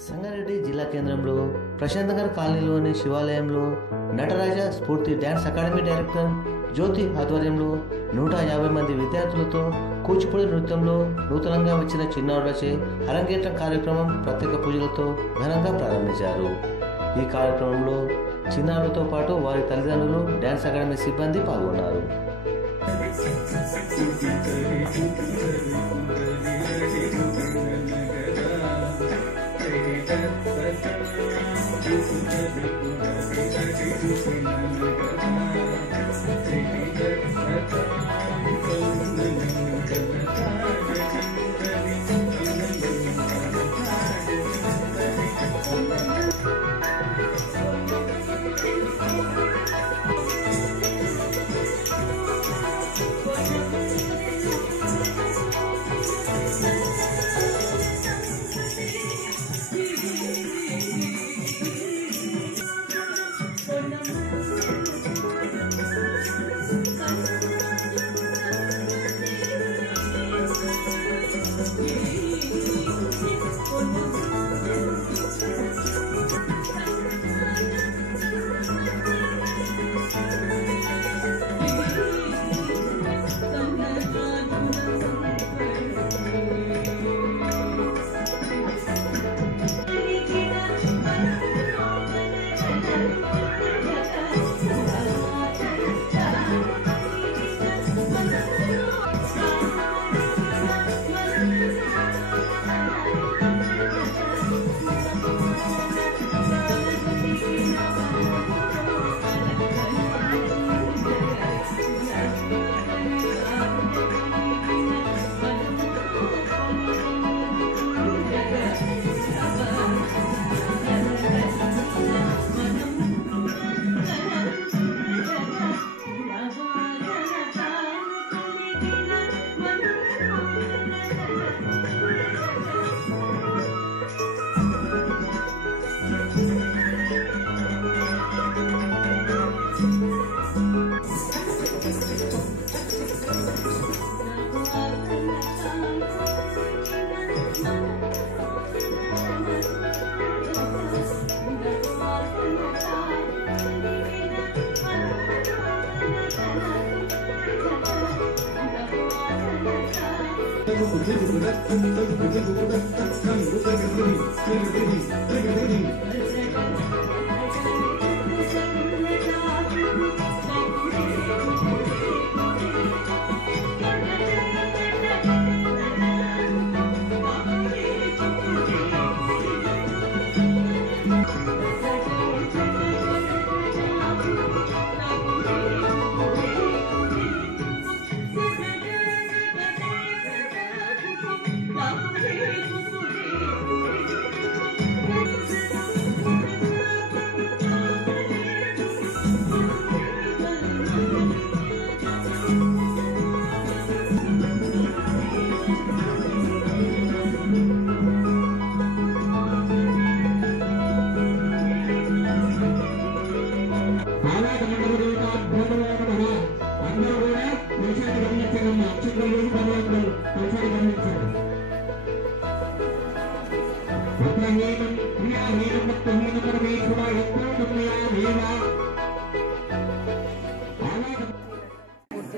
సంగారెడ్డి జిల్లా కేంద్రంలో ప్రశాంత్ నగర్ కాలనీలోని శివాలయంలో నటరాజ స్ఫూర్తి డ్యాన్స్ అకాడమీ డైరెక్టర్ జ్యోతి ఆధ్వర్యంలో 150 మంది విద్యార్థులతో కూచిపూడి నృత్యంలో నూతనంగా వచ్చిన చిన్నారులచే అరంగేట్రం కార్యక్రమం ప్రత్యేక పూజలతో ఘనంగా ప్రారంభించారు. ఈ కార్యక్రమంలో చిన్నారులతో పాటు వారి తల్లిదండ్రులు, డ్యాన్స్ అకాడమీ సిబ్బంది పాల్గొన్నారు.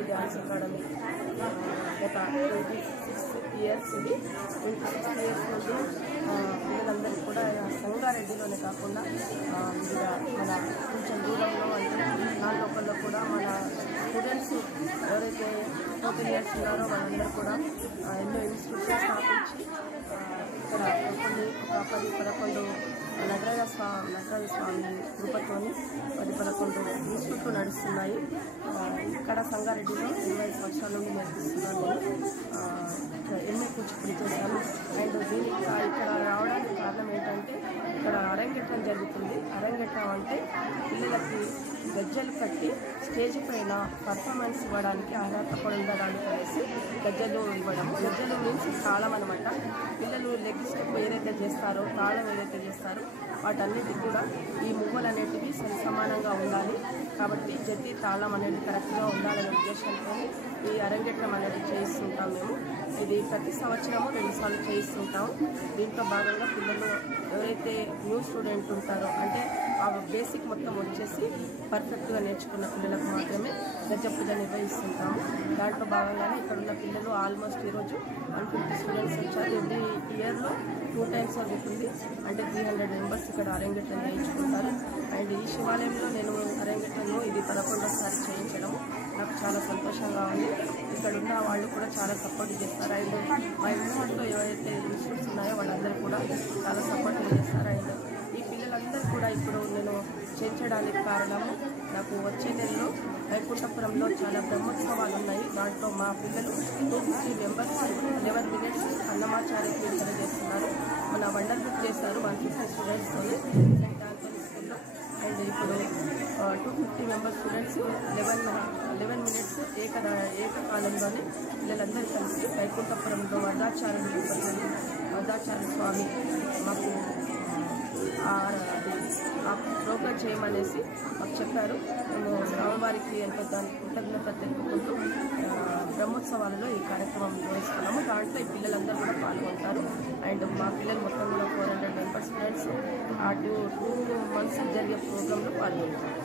డ్యాన్స్ అకాడమీ ఒక 26 ఇయర్స్ ఇది. 26 ఇయర్స్ నుండి పిల్లలందరికీ కూడా సంగారెడ్డిలోనే కాకుండా మన కొంచెం దూరంలో అంటే నాలుగొకల్లో కూడా మన స్టూడెంట్స్ ఎవరైతే 14 ఇయర్స్ ఉన్నారో వాళ్ళందరూ కూడా ఎన్నో ఇన్స్టిట్యూట్స్ స్థాపించి ఇక్కడ ఒక 10-11 నటరాజ స్వామి కృపతోని 10-11 ఇన్స్టిట్యూట్లు నడుస్తున్నాయి. ఇక్కడ సంగారెడ్డిలో 25 సంవత్సరాల నుండి నేర్పిస్తున్నాను. ఎంఏ కూచిపూడి చేశాను. అండ్ దీనికి ఇక్కడ రావడానికి కారణం ఏంటంటే ఇక్కడ అరంగేట్రం జరుగుతుంది. అరంగేట్రం అంటే పిల్లలకి గజ్జలు కట్టి స్టేజ్ పైన పర్ఫార్మెన్స్ ఇవ్వడానికి అర్హత పొందడానికి అనేసి గజ్జలు ఇవ్వడం. గజ్జలు మీన్స్ తాళం అనమాట. పిల్లలు లెగ్ స్టెప్ ఏదైతే చేస్తారో, తాళం ఏదైతే చేస్తారో వాటన్నిటికి కూడా ఈ మువ్వలు అనేటివి సమానంగా ఉండాలి. కాబట్టి జతి తాళం అనేది కరెక్ట్గా ఉండాలనే ఉద్దేశంతో ఈ అరంగేట్రం అనేది చేయిస్తుంటాం మేము. ఇది ప్రతి సంవత్సరము 2 సార్లు చేయిస్తుంటాం. దీంట్లో భాగంగా పిల్లలు ఎవరైతే న్యూ స్టూడెంట్ ఉంటారో అంటే ఆ బేసిక్ మొత్తం వచ్చేసి పర్ఫెక్ట్గా నేర్చుకున్న పిల్లలకు మాత్రమే గజ పూజ నిర్వహిస్తుంటాము. దాంట్లో భాగంగానే ఇక్కడ ఉన్న పిల్లలు ఆల్మోస్ట్ ఈరోజు 150 స్టూడెంట్స్ వచ్చారు. ఎవ్రీ ఇయర్లో 2 times జరుగుతుంది. అంటే 300 మెంబర్స్ ఇక్కడ అరంగేట్రం చేయించుకుంటారు. అండ్ ఈ శివాలయంలో నేను అరంగేట్రంలో ఇది 11వ సారి చేయించడము నాకు చాలా సంతోషంగా ఉంది. ఇక్కడ ఉన్న వాళ్ళు కూడా చాలా సపోర్ట్ చేస్తారు. అండ్ మా ఇన్స్టిట్యూట్లో ఎవరైతే ఇన్స్టిట్యూట్స్ ఉన్నాయో వాళ్ళందరూ కూడా చాలా సపోర్ట్ చేస్తారు. అండ్ ఈ పిల్లలందరూ కూడా ఇప్పుడు నేను చేయించడానికి కారణము నాకు వచ్చే నెలలో వైకుంఠపురంలో చాలా బ్రహ్మోత్సవాలు ఉన్నాయి. దాంట్లో మా పిల్లలు 250 మెంబర్స్ 11 minutes అన్నమాచార్య కీర్తన చేస్తున్నారు. మన వండర్ఫుల్ చేస్తారు 150 స్టూడెంట్స్తో సెయింట్ ఆంథోనీ స్కూల్లో. అండ్ ఇప్పుడు 250 మెంబర్స్ స్టూడెంట్స్ 11 minutes ఏకకాలంలోనే పిల్లలందరూ కలిసి వైకుంఠపురంలో వరదాచార్య స్వామి మాకు ఆ ప్రోగ్రాం చేయమనేసి మాకు చెప్పారు. మేము స్వామివారికి ఎంతో దాని కృతజ్ఞత తెలుపుకుంటూ బ్రహ్మోత్సవాలలో ఈ కార్యక్రమం నిర్వహిస్తున్నాము. దాంట్లో ఈ పిల్లలందరూ కూడా పాల్గొంటారు. అండ్ మా పిల్లలు మొత్తం కూడా 400 మెంబర్స్ స్టూడెంట్స్ ఆ 2 months జరిగే ప్రోగ్రాంలో పాల్గొంటారు.